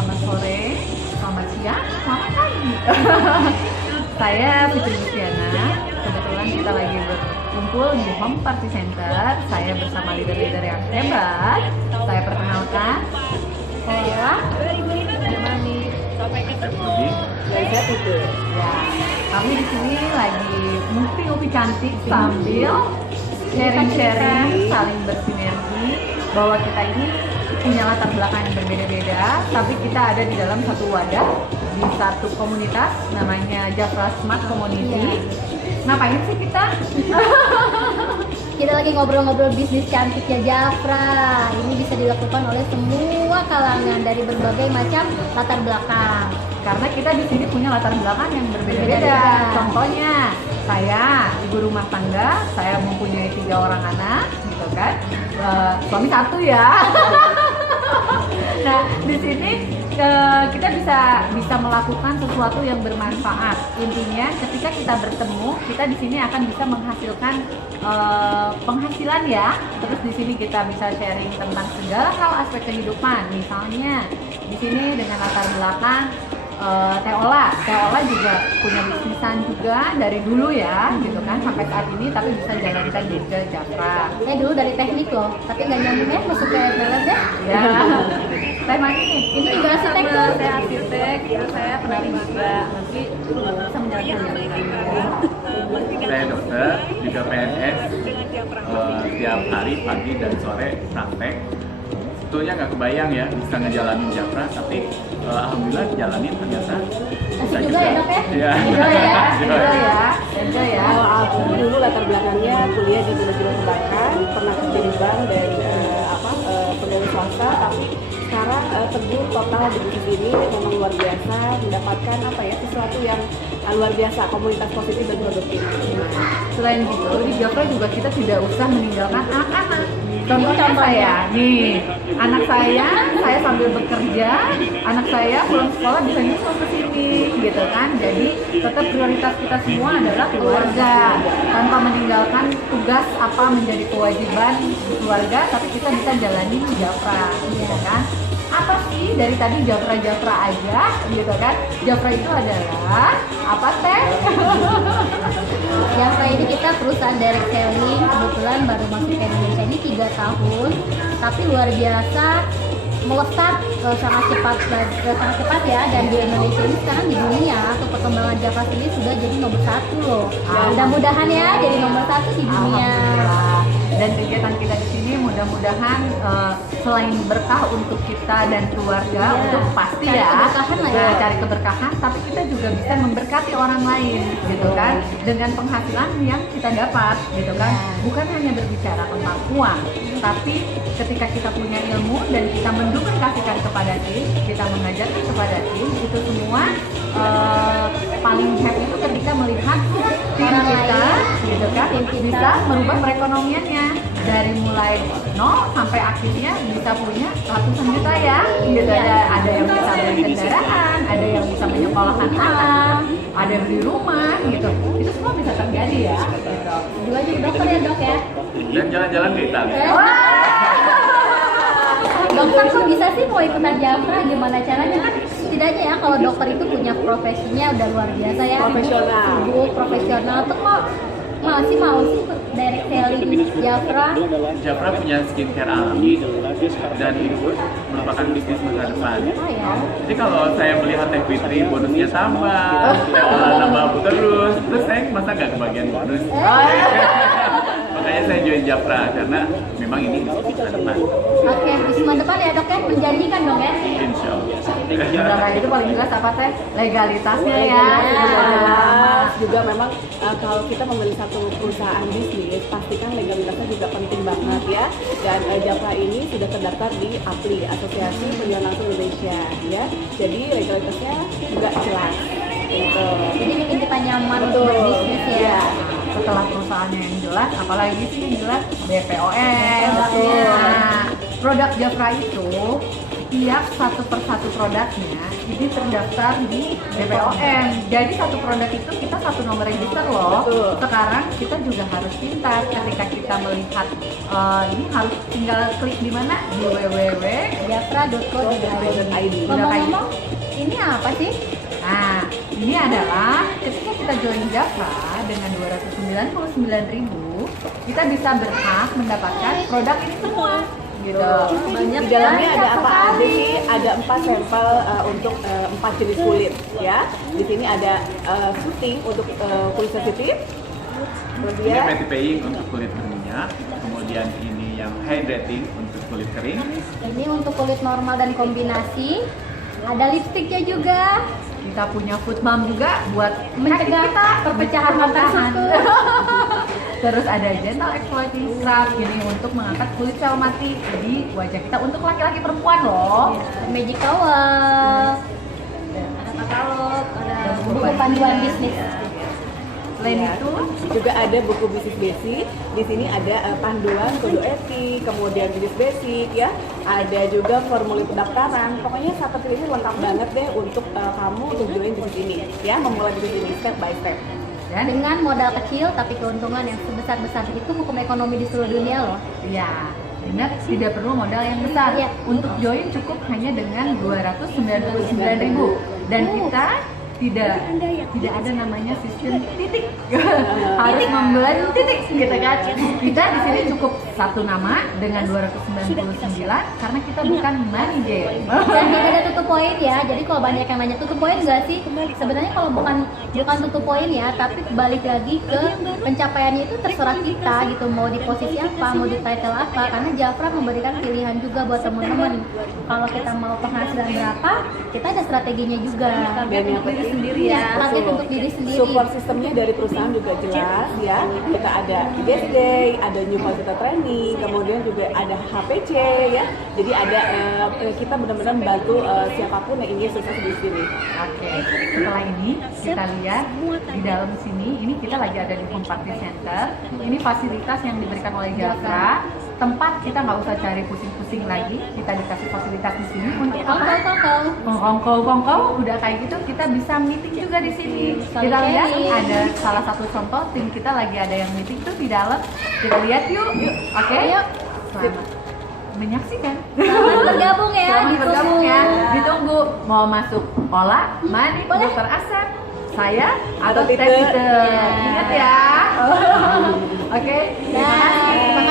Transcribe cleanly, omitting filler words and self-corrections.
selamat sore, selamat siang, selamat pagi. Saya Fitri Luciana. Kebetulan kita lagi berkumpul di Home Party Center. Saya bersama leader-leader yang hebat. Saya perkenalkan. Saya Mani. Saya Putu. Ya, kami di sini lagi ngopi-ngopi cantik sambil sharing-sharing, saling bersinergi bahwa kita ini punya latar belakang yang berbeda-beda, tapi kita ada di dalam satu wadah di satu komunitas namanya Jafra Smart Community. Ngapain sih kita? Kita lagi ngobrol-ngobrol bisnis cantiknya Jafra. Ini bisa dilakukan oleh semua kalangan dari berbagai macam latar belakang. Karena kita di sini punya latar belakang yang berbeda-beda. Contohnya, saya ibu rumah tangga, saya mempunyai 3 orang anak, gitu kan? Suami 1 ya. Nah, di sini kita bisa melakukan sesuatu yang bermanfaat. Intinya, ketika kita bertemu, kita di sini akan bisa menghasilkan penghasilan ya. Terus di sini kita bisa sharing tentang segala hal aspek kehidupan. Misalnya, di sini dengan latar belakang Teola juga punya bisnisan juga dari dulu ya, gitu kan, sampai saat ini, tapi bisa jalankan juga Jafra. Saya dulu dari teknik loh, tapi nggak nyambung ya, masuk ke MLM ya. Ya, saya Mani. Ini juga arsitektur. Saya arsitek, itu saya penari juga. Nanti bisa menjalankan Jafra. Saya dokter, juga PNS, tiap hari pagi dan sore praktek. Sebetulnya nggak kebayang ya bisa ngejalanin Jafra, tapi alhamdulillah jalanin ternyata bisa Asik juga ya dok ya? Iya. Enjoy ya. Kalau aku dulu latar belakangnya kuliah di manajemen perbankan, pernah kerja di bank dan pegawai swasta, tapi sekarang terjun total di bisnis ini memang luar biasa, mendapatkan sesuatu yang luar biasa, komunitas positif dan produktif. Selain itu, di Jafra juga kita tidak usah meninggalkan anak-anak. Contohnya saya, nih, anak saya sambil bekerja, anak saya pulang sekolah bisa nyusul ke sini, gitu kan. Jadi tetap prioritas kita semua adalah keluarga, tanpa meninggalkan tugas apa menjadi kewajiban keluarga, tapi kita bisa jalani Jafra, gitu kan. Apa sih dari tadi Jafra aja, gitu kan? Jafra itu adalah apa teh? Jafra ini kita perusahaan direct selling, kebetulan baru masuk ke Indonesia ini 3 tahun, tapi luar biasa melesat sangat cepat ya, dan di Indonesia ini sekarang di dunia untuk perkembangan Jafra ini sudah jadi nomor 1 loh. Mudah-mudahan ya jadi nomor 1 di dunia. Alhamdulillah. Dan kegiatan kita di sini mudah-mudahan selain berkah untuk kita dan keluarga, untuk pasti cari ya, keberkahan lah ya. cari keberkahan, tapi kita juga bisa memberkati orang lain, gitu kan, dengan penghasilan yang kita dapat, gitu kan. Bukan hanya berbicara tentang uang, tapi ketika kita punya ilmu dan kita menduplikasikan kepada tim, kita mengajarkan kepada tim, itu semua paling happy itu ketika melihat tim Orang kita, lain, gitu kan, tim kita. bisa merubah perekonomiannya dari mulai 0 sampai akhirnya bisa punya ratusan juta ya, gitu. Ada yang bisa beli kendaraan, ada yang bisa menyekolahkan anak, ada yang beli rumah, gitu. Itu semua bisa terjadi ya, gitu. Juga jadi dokter ya dok ya. Dan jalan-jalan ke Italia. Dokter kok bisa sih mau ikutan Jafra, gimana caranya? Kan setidaknya ya kalau dokter itu punya profesinya udah luar biasa ya, Profesional. sibuk, profesional tuh kok masih mau sih direct selling Jafra. Jafra punya skincare alami dan itu merupakan bisnis masa depan. Oh ya. Jadi kalau saya melihat Teh Fitri bonusnya tambah, Teola tambah terus saya masa nggak kebagian bonus. Makanya saya join Jafra karena memang ini bisnis masa depan. Oke, bisnis depan ya dok ya, menjanjikan dong ya. Insya Allah. Negara itu paling jelas apa teh? Legalitasnya ya. Legalitas juga memang kalau kita membeli satu perusahaan bisnis, pastikan legalitasnya juga penting banget ya. Dan Jafra ini sudah terdaftar di APLI, Asosiasi Penjualan Langsung Indonesia ya. Jadi legalitasnya juga jelas. Gitu. Jadi bikin kita nyaman Betul. berbisnis ya. Setelah perusahaannya yang jelas, apalagi sih yang jelas BPOM. Betul. Nah, produk Jafra itu setiap satu persatu produknya ini terdaftar di BPOM. Jadi satu produk itu kita satu nomor register loh. Betul. Sekarang kita juga harus pintar ketika kita melihat ini harus tinggal klik di mana di Jafra.co.id. Ngomong-ngomong, ini apa sih? Nah, ini adalah ketika kita join Jafra dengan 299.000, kita bisa berhak mendapatkan produk ini semua. Gitu. Di dalamnya ada apa aja sih? Ada 4 sampel untuk 4 jenis kulit ya. Di sini ada shooting untuk kulit sensitif. Ini Kemudian petipaying untuk kulit berminyak, kemudian ini yang hydrating untuk kulit kering. Ini untuk kulit normal dan kombinasi. Ada lipstiknya juga. Kita punya food balm juga buat Mencegah kita perpecahan mata susu. Terus ada gentle exfoliating scrub ini untuk mengangkat kulit sel mati di wajah kita untuk laki-laki perempuan loh. Magic towel. Ada katalog, ada buku panduan bisnis. Selain ya, itu juga ada buku bisnis basic. Di sini ada panduan kode etik, kemudian bisnis basic ya. Ada juga formulir pendaftaran. Pokoknya seperti ini lengkap banget deh untuk kamu untuk join bisnis ini ya, memulai bisnis ini step by step. dan Dengan modal kecil tapi keuntungan yang sebesar-besar itu hukum ekonomi di seluruh dunia loh. ya ingat tidak perlu modal yang besar. Iya. Untuk join cukup hanya dengan 299.000 dan kita tidak ada namanya sistem titik harus membeli titik gitu kan. Kita di sini cukup satu nama dengan 299 karena kita bukan money game. Dan tidak ada tutup poin ya. Jadi kalau banyak yang nanya tutup poin nggak sih? Sebenarnya kalau bukan tutup poin ya, tapi balik lagi ke pencapaiannya itu terserah kita gitu. Mau di posisi apa, mau di title apa. Karena Jafra memberikan pilihan juga buat teman-teman. Kalau kita mau penghasilan berapa, kita ada strateginya juga. Dan yang penting Sendiri ya. Target untuk diri sendiri. support sistemnya dari perusahaan juga jelas ya. Kita ada guest day, ada new quality training, kemudian juga ada HPC ya. Jadi ada kita benar-benar membantu siapapun yang ingin sukses di sini. Oke, setelah ini kita lihat di dalam sini, ini kita lagi ada di Home Party Center. Ini fasilitas yang diberikan oleh Jafra. Tempat kita nggak usah cari pusing-pusing lagi, kita dikasih fasilitas di sini untuk apa? Kongkow, udah kayak gitu kita bisa meeting juga di sini. Kita lihat ada salah satu contoh tim kita lagi ada yang meeting tuh di dalam. Kita lihat yuk. Oke. Yuk. Selamat menyaksikan. Selamat bergabung ya. Selamat bergabung ya. Ditunggu. Ditunggu mau masuk Ola, Mani, Dokter Asep, saya atau Atau Teh Tite. Tite. Ingat ya. Oke. Terima kasih.